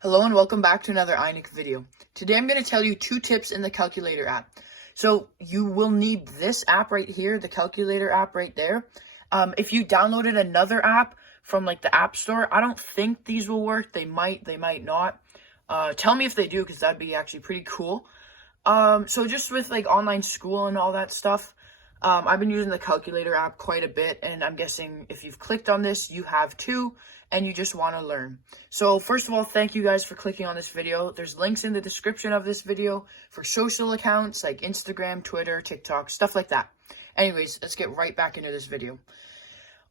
Hello and welcome back to another iNick video. Today I'm going to tell you 2 tips in the calculator app. So you will need this app right here, the calculator app right there. If you downloaded another app from like the App Store, I don't think these will work. They might not. Tell me if they do, because that'd be actually pretty cool. So just with like online school and all that stuff, I've been using the calculator app quite a bit, and I'm guessing if you've clicked on this, you have too, and you just want to learn. So first of all, thank you guys for clicking on this video. There's links in the description of this video for social accounts like Instagram, Twitter, TikTok, stuff like that. Anyways, let's get right back into this video.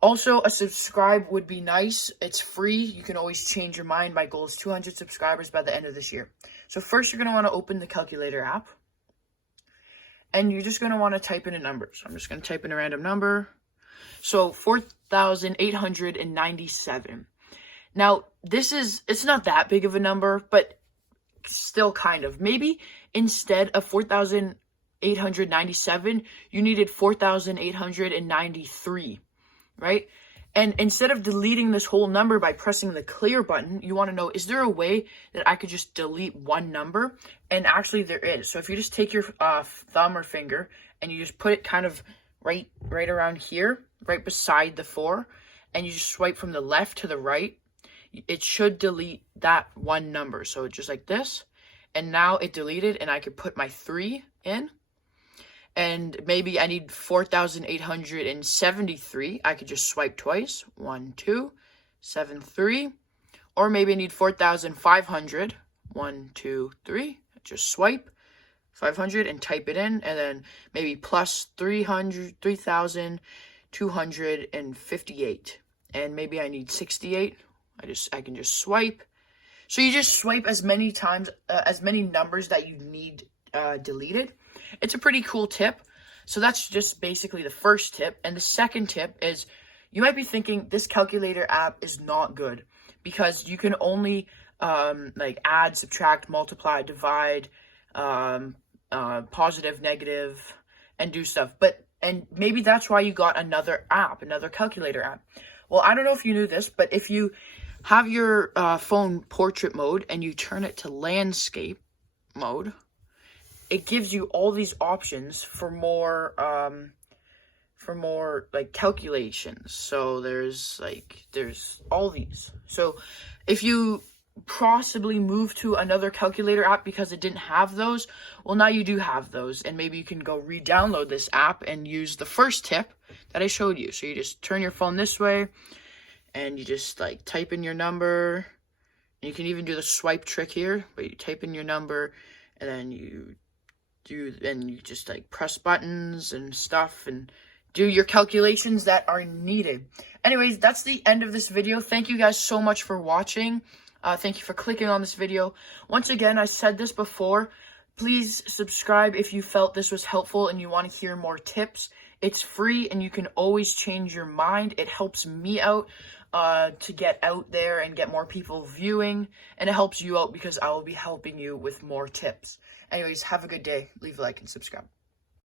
Also, a subscribe would be nice. It's free. You can always change your mind. My goal is 200 subscribers by the end of this year. So first, you're going to want to open the calculator app. And you're just going to want to type in a number. So I'm just going to type in a random number. So 4,897. Now, it's not that big of a number, but still kind of. Maybe instead of 4,897, you needed 4,893, right? And instead of deleting this whole number by pressing the clear button, you want to know, is there a way that I could just delete one number? And actually there is. So if you just take your thumb or finger and you just put it kind of right around here, right beside the 4, and you just swipe from the left to the right, it should delete that one number. So just like this. And now it deleted, and I could put my 3 in. And maybe I need 4,873. I could just swipe twice. 1, 2, 7, 3. Or maybe I need 4,500. 1, 2, 3. Just swipe 500 and type it in. And then maybe plus 3,258. And maybe I need 68. I can just swipe. So you just swipe as many times, as many numbers that you need deleted. It's a pretty cool tip. So that's just basically the first tip. And the second tip is, you might be thinking this calculator app is not good because you can only like add, subtract, multiply, divide, positive, negative, and do stuff. And maybe that's why you got another calculator app. Well, I don't know if you knew this, but if you have your phone portrait mode and you turn it to landscape mode, it gives you all these options for more like calculations. So there's all these. So if you possibly move to another calculator app because it didn't have those, well, now you do have those, and maybe you can go re-download this app and use the first tip that I showed you. So you just turn your phone this way and you just like type in your number. And you can even do the swipe trick here, but you type in your number and then you just like press buttons and stuff and do your calculations that are needed. Anyways, that's the end of this video. Thank you guys so much for watching. Thank you for clicking on this video. Once again, I said this before, please subscribe if you felt this was helpful and you want to hear more tips. It's free and you can always change your mind. It helps me out to get out there and get more people viewing, and it helps you out because I will be helping you with more tips. Anyways, have a good day. Leave a like and subscribe.